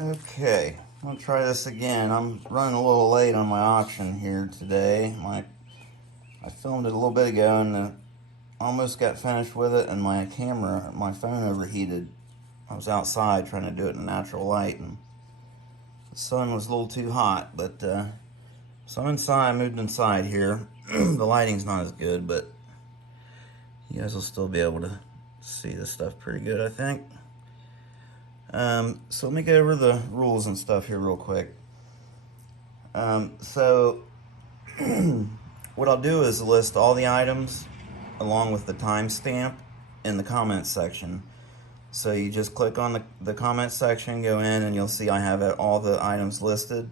Okay, I'm gonna try this again. I'm running a little late on my auction here today. I filmed it a little bit ago and almost got finished with it, and my phone overheated. I was outside trying to do it in natural light, and the sun was a little too hot. But so I'm inside. I moved inside here. The lighting's not as good, but you guys will still be able to see this stuff pretty good, I think. So let me go over the rules and stuff here real quick. So what I'll do is list all the items along with the timestamp in the comments section. So you just click on the comment section, go in, and you'll see I have all the items listed.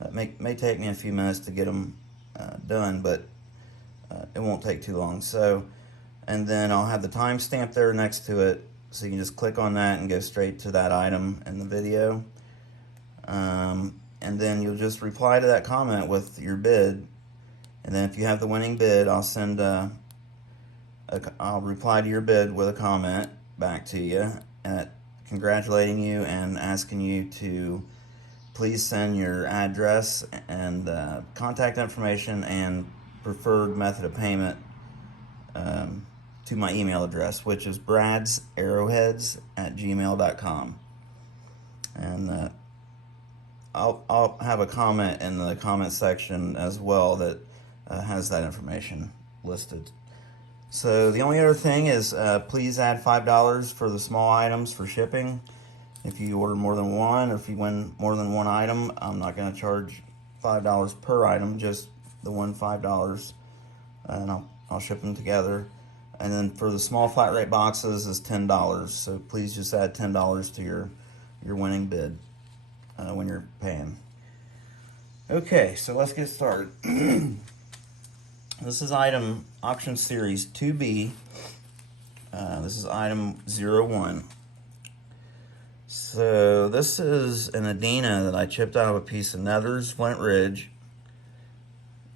It may take me a few minutes to get them done, but it won't take too long. So, and then I'll have the timestamp there next to it, so you can just click on that and go straight to that item in the video. And then you'll just reply to that comment with your bid. And then if you have the winning bid, I'll reply to your bid with a comment back to you, congratulating you and asking you to please send your address and contact information and preferred method of payment to my email address, which is bradsarrowheads@gmail.com. And I'll have a comment in the comment section as well that has that information listed. So the only other thing is please add $5 for the small items for shipping. If you order more than one, or if you win more than one item, I'm not going to charge $5 per item, just the one $5, and I'll ship them together. And then for the small flat rate boxes is $10. So please just add $10 to your winning bid when you're paying. Okay, so let's get started. This is item auction series 2B. This is item 01. So this is an Adena that I chipped out of a piece of Nether's Flint Ridge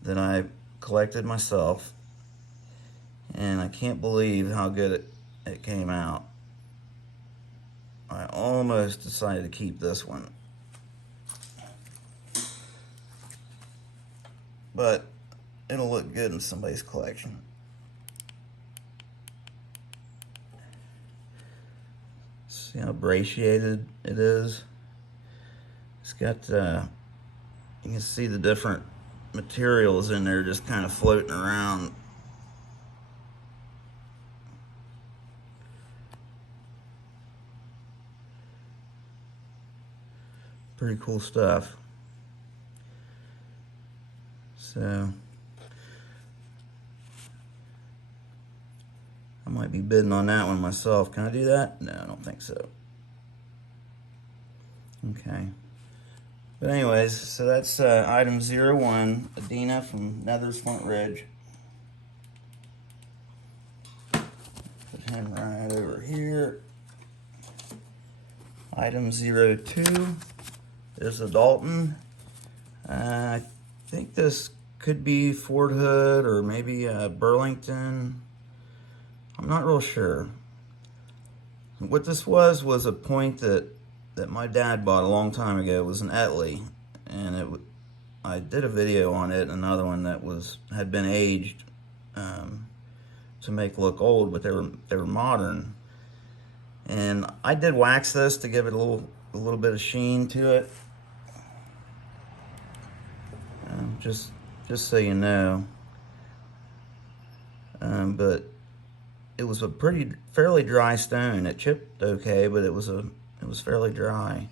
that I collected myself, and I can't believe how good it came out. I almost decided to keep this one, but it'll look good in somebody's collection. See how brachiated it is? It's got, you can see the different materials in there just kind of floating around. Pretty cool stuff. So I might be bidding on that one myself. Can I do that? No, I don't think so. Okay. But anyways, so that's item 01, Adena from Nether's Flint Ridge. Put him right over here. Item 02 is a Dalton. I think this could be Fort Hood or maybe Burlington. I'm not real sure. What this was a point that my dad bought a long time ago. It was an Etley, and I did a video on it. Another one that had been aged to make look old, but they were modern. And I did wax this to give it a little bit of sheen to it. Just so you know. But it was a fairly dry stone. It chipped okay, but it was fairly dry.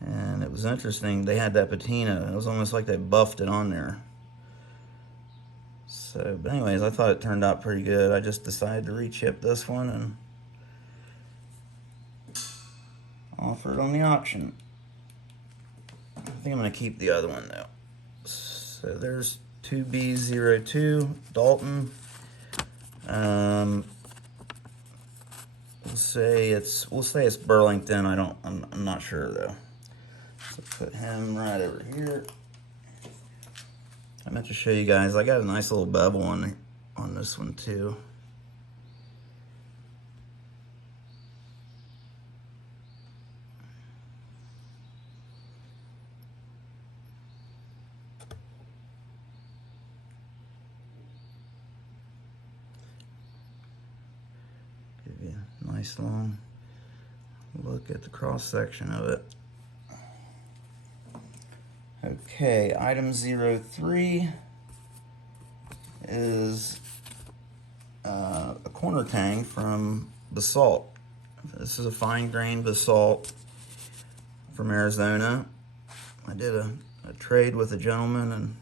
And it was interesting. They had that patina. It was almost like they buffed it on there. So, but anyways, I thought it turned out pretty good. I just decided to re-chip this one and offer it on the auction. I think I'm going to keep the other one though. So there's 2B02 Dalton. We'll say it's Burlington. I'm not sure though. So put him right over here. I meant to show you guys. I got a nice little bevel on this one too. Nice long look at the cross section of it. Okay, item 03 is a corner tang from Basalt. This is a fine grained basalt from Arizona. I did a trade with a gentleman and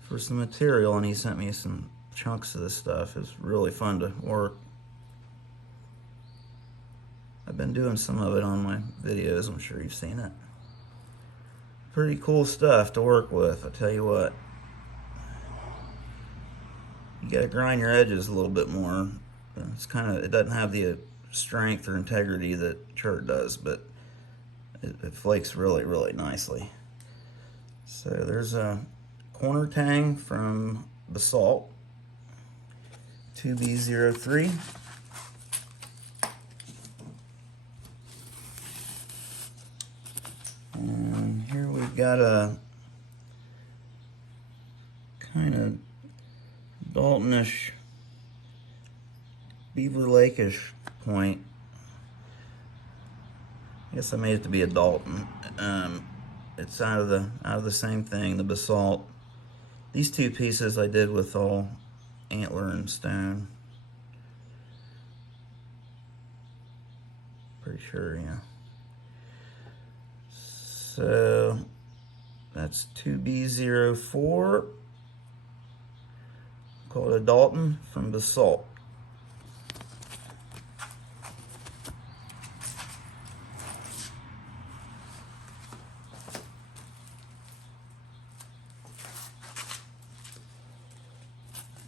for some material, and he sent me some chunks of this stuff. It's really fun to work. I've been doing some of it on my videos. I'm sure you've seen it. Pretty cool stuff to work with, I tell you what. You gotta grind your edges a little bit more. It doesn't have the strength or integrity that chert does, but it flakes really, really nicely. So there's a corner tang from Basalt, 2B03. And here we've got a kind of Daltonish, Beaver Lake-ish point. I guess I made it to be a Dalton. It's out of the same thing, the Basalt. These two pieces I did with all antler and stone. Pretty sure, yeah. So that's 2B04. Called a Dalton from Basalt.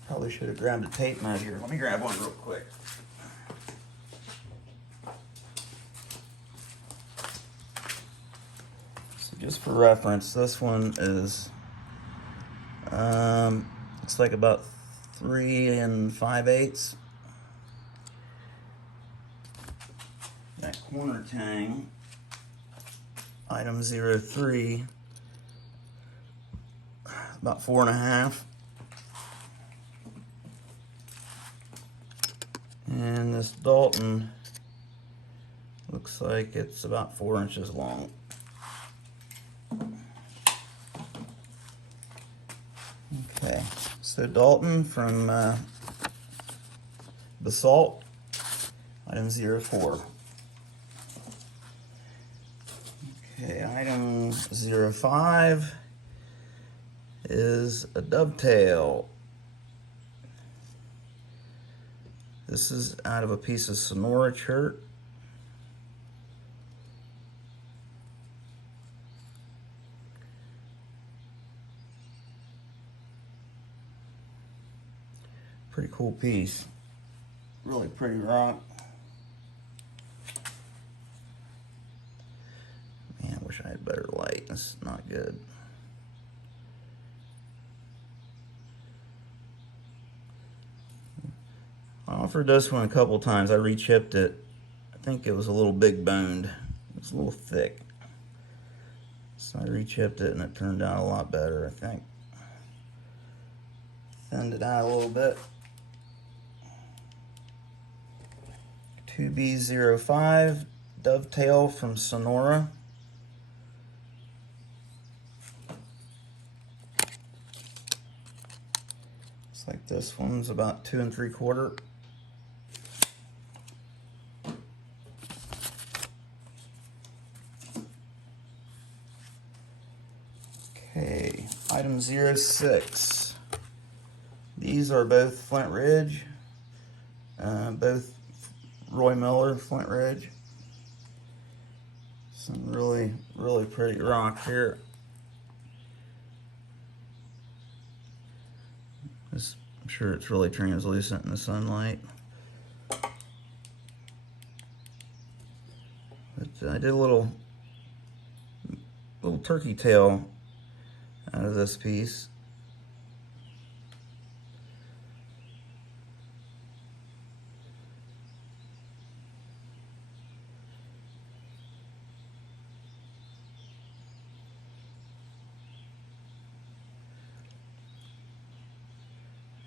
Probably should have grabbed a tape measure. Let me grab one real quick. So just for reference, this one is it's like about 3 5/8. That corner tang, item 03, about 4 1/2. And this Dalton looks like it's about 4 inches long. Okay, so Dalton from Basalt, item 04. Okay, item 05 is a dovetail. This is out of a piece of Sonora chert. Pretty cool piece. Really pretty rock. Man, I wish I had better light. This is not good. I offered this one a couple times. I re-chipped it. I think it was a little big boned. It was a little thick. So I re-chipped it and it turned out a lot better, I think. Thinned it out a little bit. 2B05 dovetail from Sonora. Looks like this one's about 2 3/4. Okay, item 06. These are both Flint Ridge, both Roy Miller Flint Ridge. Some really, really pretty rock here. I'm sure it's really translucent in the sunlight. But I did a little turkey tail out of this piece.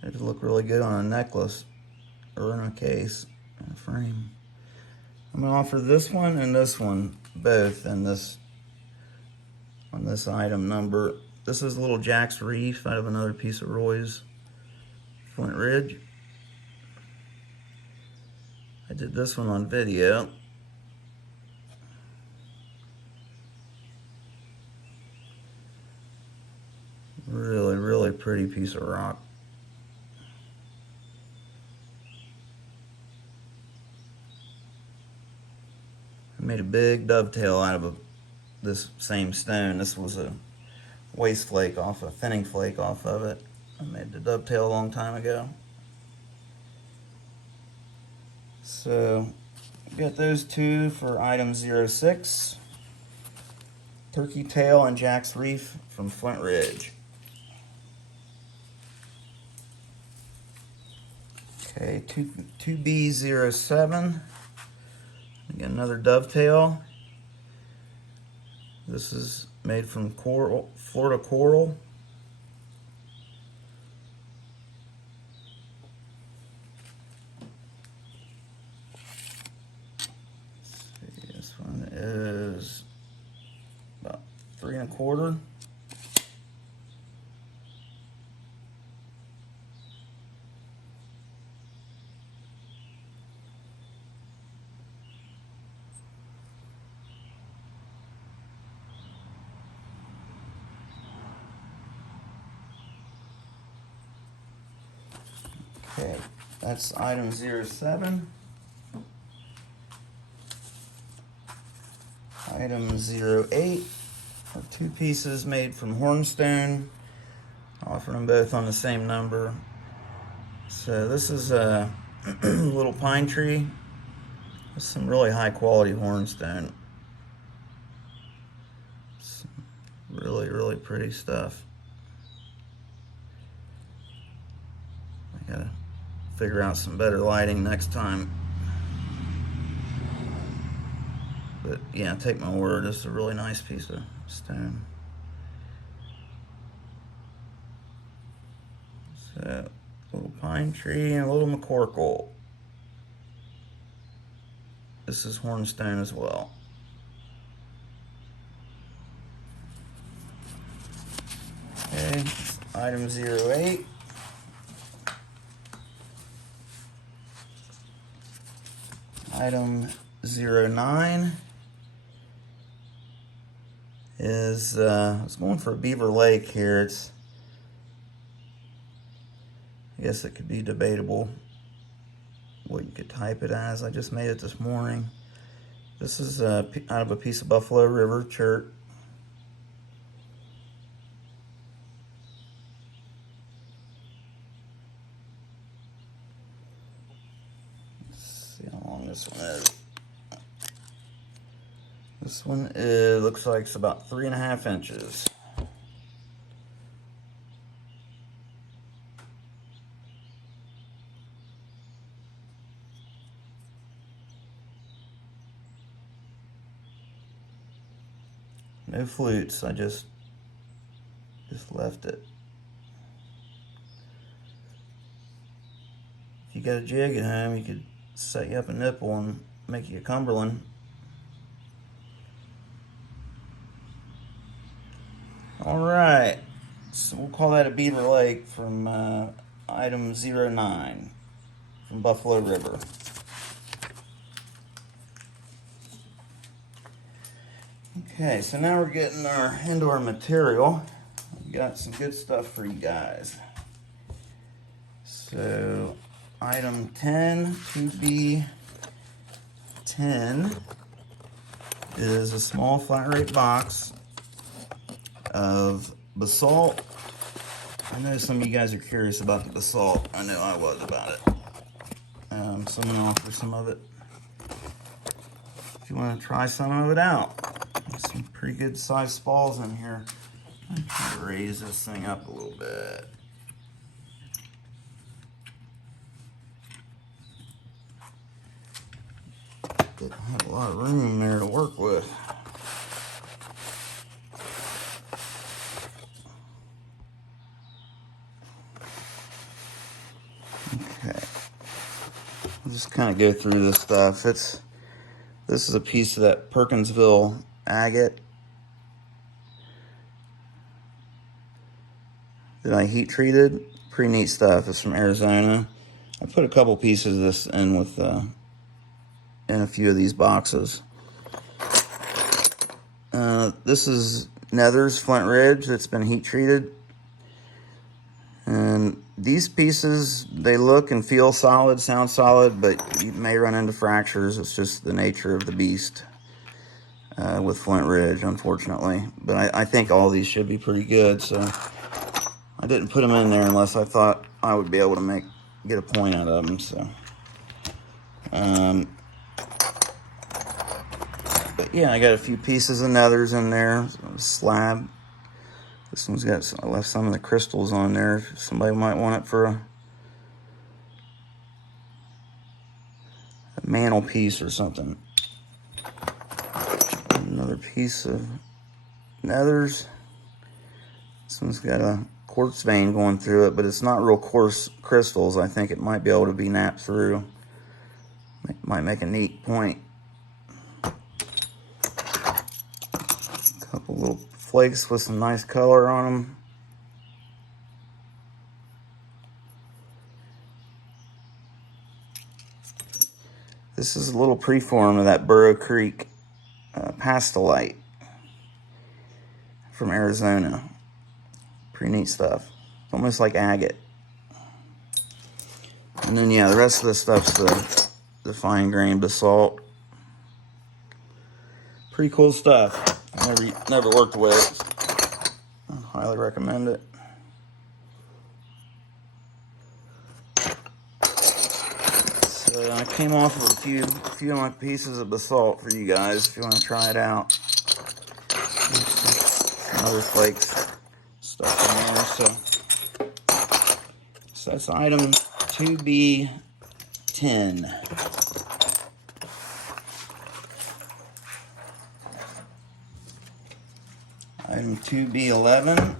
It'd look really good on a necklace or in a case, in a frame. I'm gonna offer this one and this one both in this on this item number. This is a little Jack's Reef out of another piece of Roy's Flint Ridge. I did this one on video. Really, really pretty piece of rock. I made a big dovetail out of this same stone. This was a waste flake off, a thinning flake off of it. I made the dovetail a long time ago. So, got those two for item 06. Turkey Tail and Jack's Reef from Flint Ridge. Okay, 2B07. Again, another dovetail. This is made from coral, Florida coral. Let's see, this one is about 3 1/4. Okay, that's item 07. Item 08 are 2 pieces made from hornstone. Offering them both on the same number. So this is a little pine tree with some really high quality hornstone. Some really, really pretty stuff. I gotta figure out some better lighting next time. But yeah, take my word, this is a really nice piece of stone. So, a little pine tree and a little McCorkle. This is hornstone as well. Okay, item 08. Item 09 is, I was going for a Beaver Lake here. I guess it could be debatable what you could type it as. I just made it this morning. This is out of a piece of Buffalo River chert. Let's see how long this one is. This one looks like it's about 3 1/2 inches. No flutes, I just left it. If you got a jig at home, you could set you up a nipple and make you a Cumberland. Alright, so we'll call that a Beaver Lake from item 09 from Buffalo River. Okay, so now we're getting into our material. We've got some good stuff for you guys. So, item 10, 2B10, is a small flat rate box of basalt. I know some of you guys are curious about the basalt. I know I was about it. So I'm going to offer some of it if you want to try some of it out. There's some pretty good sized spalls in here. I'm trying to raise this thing up a little bit. Didn't have a lot of room there to work with. Okay. I'll just kind of go through this stuff. It's This is a piece of that Perkinsville agate that I heat treated. Pretty neat stuff. It's from Arizona. I put a couple pieces of this in with in a few of these boxes. This is Nether's Flint Ridge that's been heat treated. And these pieces, they look and feel solid, sound solid, but you may run into fractures. It's just the nature of the beast with Flint Ridge, unfortunately. But I think all these should be pretty good, so I didn't put them in there unless I thought I would be able to get a point out of them. So, but yeah, I got a few pieces of Nethers in there, a slab. This one's got, I left some of the crystals on there. Somebody might want it for a mantelpiece or something. Another piece of Nethers. This one's got a quartz vein going through it, but it's not real coarse crystals. I think it might be able to be napped through. Might make a neat point. Couple little flakes with some nice color on them. This is a little preform of that Burrow Creek pastelite from Arizona. Pretty neat stuff. Almost like agate. And then yeah, the rest of the stuff's the fine grained basalt. Pretty cool stuff. Never worked with it. I highly recommend it. So I came off of a few of my pieces of basalt for you guys if you want to try it out. Some other flakes stuff in there. So that's item 2B10. Item 2B11.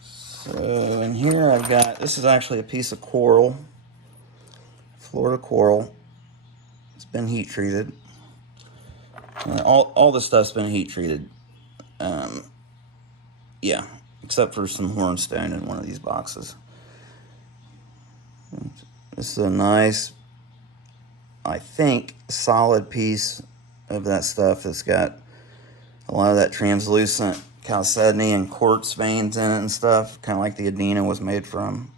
So in here I've got, this is actually a piece of coral, Florida coral. It's been heat treated. And all the stuff's been heat treated. Yeah, except for some hornstone in one of these boxes. This is a nice, I think, solid piece of that stuff that's got a lot of that translucent chalcedony and quartz veins in it and stuff, kind of like the Adena was made from.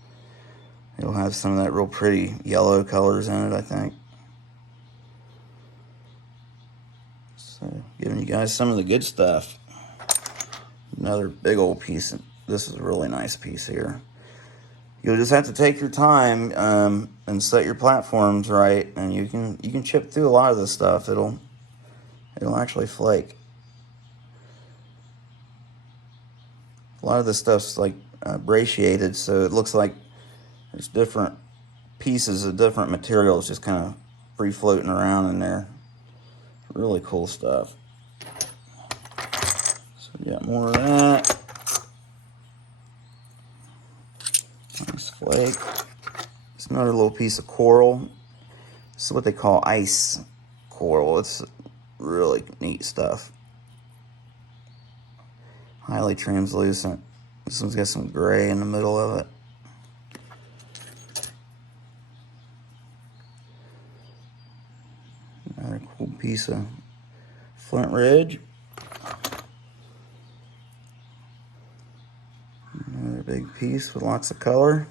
It'll have some of that real pretty yellow colors in it, I think. So, giving you guys some of the good stuff. Another big old piece. This is a really nice piece here. You'll just have to take your time and set your platforms right, and you can chip through a lot of this stuff. It'll actually flake. A lot of this stuff's like brachiated, so it looks like there's different pieces of different materials just kind of free floating around in there. Really cool stuff. So we got more of that. Nice flake. It's another little piece of coral. This is what they call ice coral. It's really neat stuff. Highly translucent. This one's got some gray in the middle of it. Another cool piece of Flint Ridge. Another big piece with lots of color.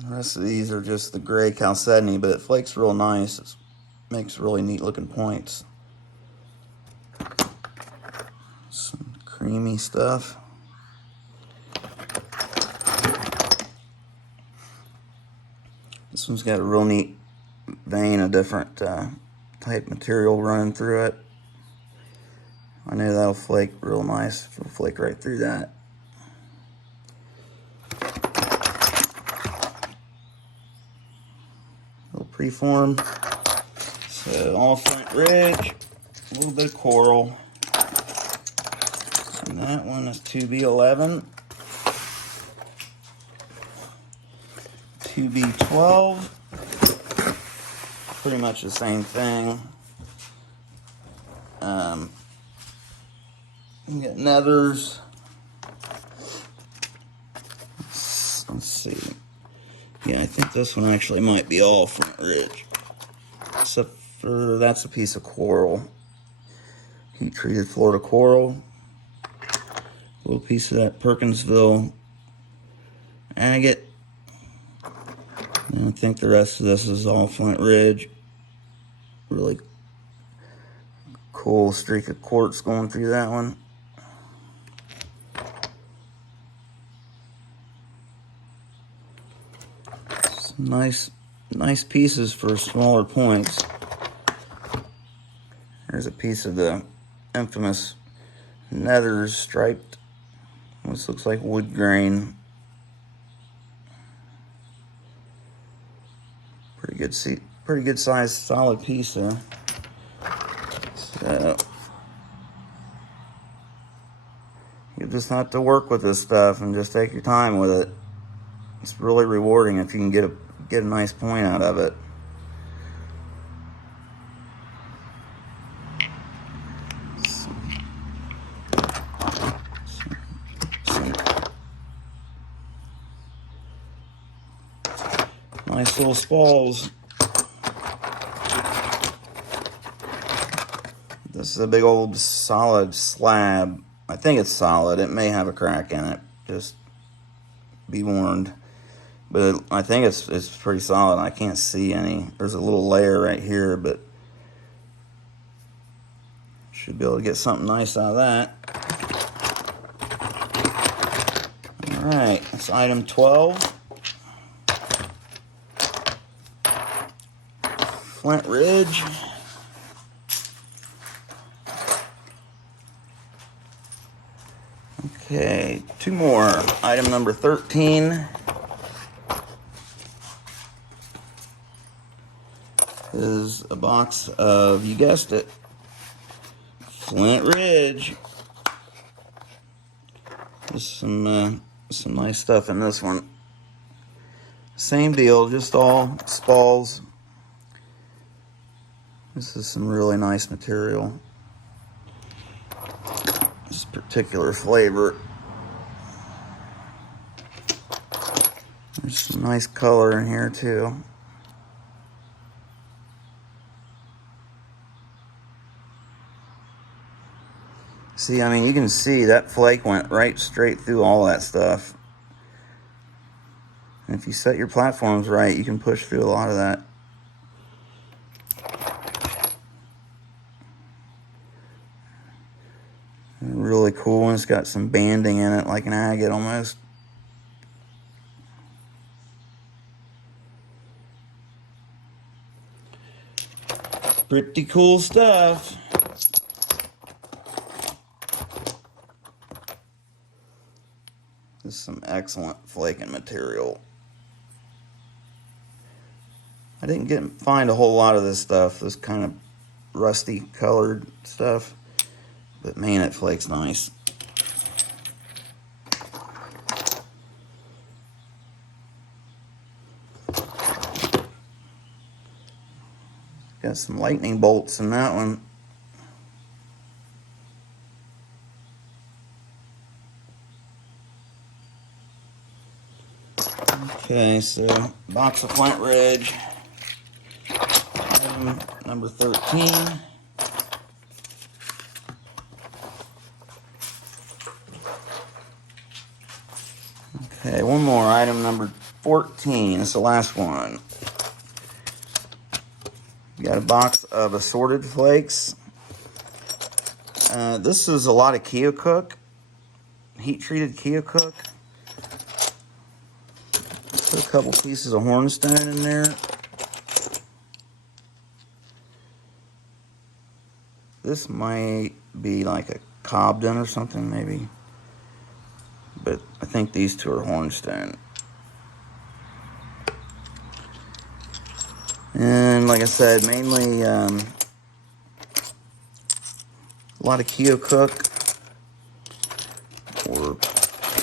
The rest of these are just the gray chalcedony, but it flakes real nice. It makes really neat looking points. Some creamy stuff. This one's got a real neat vein, a different type material running through it. I know that'll flake real nice. It'll flake right through that. Preform. So all Flint Ridge, a little bit of coral, and that one is 2B11. 2B12. Pretty much the same thing. You get nethers. Let's see. Yeah, I think this one actually might be all Flint Ridge. Except for that's a piece of coral. Heat treated Florida coral. A little piece of that Perkinsville agate. And I think the rest of this is all Flint Ridge. Really cool streak of quartz going through that one. Some nice pieces for smaller points. There's a piece of the infamous nethers striped. This looks like wood grain. Pretty good sized solid piece there. So you just have to work with this stuff and just take your time with it. It's really rewarding if you can get a nice point out of it. Nice little spalls. This is a big old solid slab. I think it's solid. It may have a crack in it. Just be warned. But I think it's pretty solid. I can't see any. There's a little layer right here, but should be able to get something nice out of that. All right, that's item 12. Flint Ridge. Okay, two more. Item number 13 is a box of, you guessed it, Flint Ridge. There's some nice stuff in this one. Same deal, just all spalls. This is some really nice material. This particular flavor. There's some nice color in here too. See, I mean, you can see that flake went right straight through all that stuff. And if you set your platforms right, you can push through a lot of that. Really cool, and it's got some banding in it, like an agate almost. Pretty cool stuff. This is some excellent flaking material. I didn't find a whole lot of this stuff, this kind of rusty colored stuff. But man, it flakes nice. Got some lightning bolts in that one. Okay, so box of Flint Ridge. Item number 13. Okay, one more. Item number 14. It's the last one. We got a box of assorted flakes. This is a lot of Keokuk. Heat-treated Keokuk. Put a couple pieces of hornstone in there. This might be like a Cobden or something, maybe. But I think these two are hornstone. And like I said, mainly a lot of Keokuk.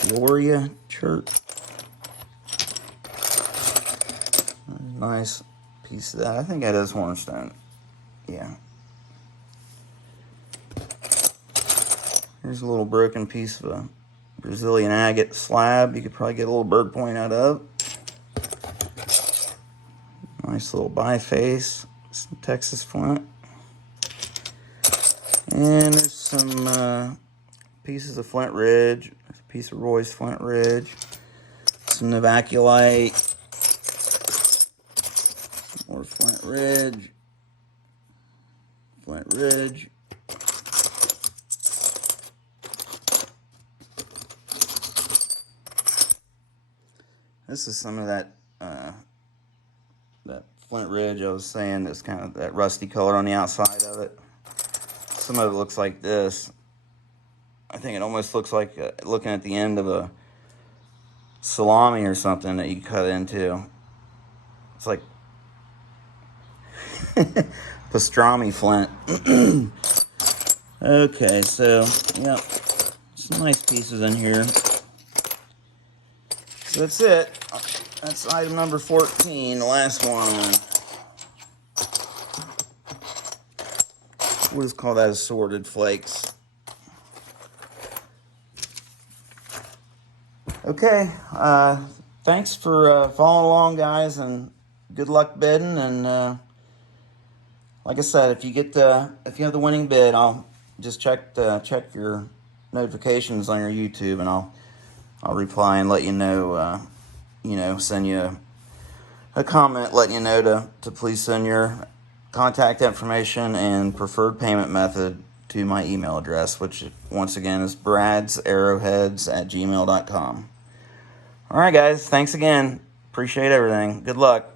Gloria Church. Nice piece of that. I think that is hornstone. Yeah. Here's a little broken piece of a Brazilian agate slab. You could probably get a little bird point out of. Nice little biface. Some Texas flint. And there's some pieces of Flint Ridge. There's a piece of Roy's Flint Ridge. Some Novaculite. More Flint Ridge. Flint Ridge. This is some of that Flint Ridge I was saying, that's kind of that rusty color on the outside of it. Some of it looks like this. I think it almost looks like looking at the end of a salami or something that you cut into. It's like pastrami flint. Okay, so yeah, some nice pieces in here. So that's it. That's item number 14, the last one. We'll just call that assorted flakes. Okay, thanks for following along, guys, and good luck bidding. And like I said, if you have the winning bid, I'll just check your notifications on your YouTube, and I'll reply and let you know. Send you a comment letting you know to please send your contact information and preferred payment method to my email address, which once again is bradsarrowheads@gmail.com. All right, guys. Thanks again. Appreciate everything. Good luck.